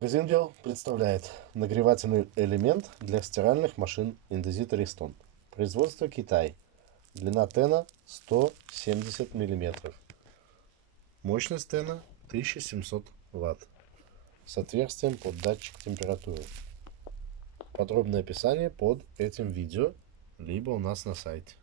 Газиндел представляет нагревательный элемент для стиральных машин Indesit Ariston. Производство Китай. Длина тена 170 мм. Мощность тена 1700 Вт. С отверстием под датчик температуры. Подробное описание под этим видео, либо у нас на сайте.